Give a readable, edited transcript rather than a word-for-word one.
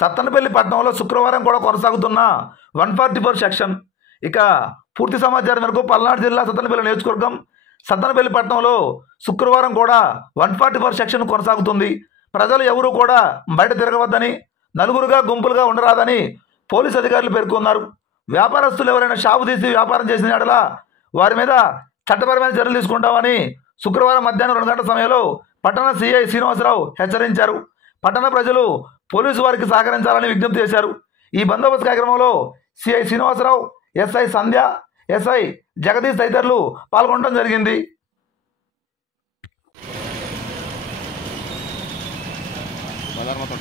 సత్తెనపల్లి పట్టణంలో శుక్రవారం కూడా కొనసాగుతున్న 144 సెక్షన్. ఇక పూర్తి సమాచారం మేరకు పల్నాడు జిల్లా సత్తెనపల్లి నియోజకవర్గం సత్తెనపల్లి పట్టణంలో శుక్రవారం కూడా 144 సెక్షన్ కొనసాగుతుంది. ప్రజలు ఎవరూ కూడా బయట తిరగవద్దని, నలుగురుగా గుంపులుగా ఉండరాదని పోలీసు అధికారులు పేర్కొన్నారు. వ్యాపారస్తులు ఎవరైనా షాపు తీసి వ్యాపారం చేసిన యెడల వారి మీద చట్టపరమైన చర్యలు తీసుకుంటామని శుక్రవారం మధ్యాహ్నం 2 గంటల సమయంలో పట్టణ సిఐ శ్రీనివాసరావు హెచ్చరించారు. పట్టణ ప్రజలు పోలీసు వారికి సహకరించాలని విజ్ఞప్తి చేశారు. ఈ బందోబస్తు కార్యక్రమంలో సిఐ శ్రీనివాసరావు, ఎస్ఐ సంధ్య, ఎస్ఐ జగదీష్ తదితరులు పాల్గొనడం జరిగింది. బజార్ మొత్తం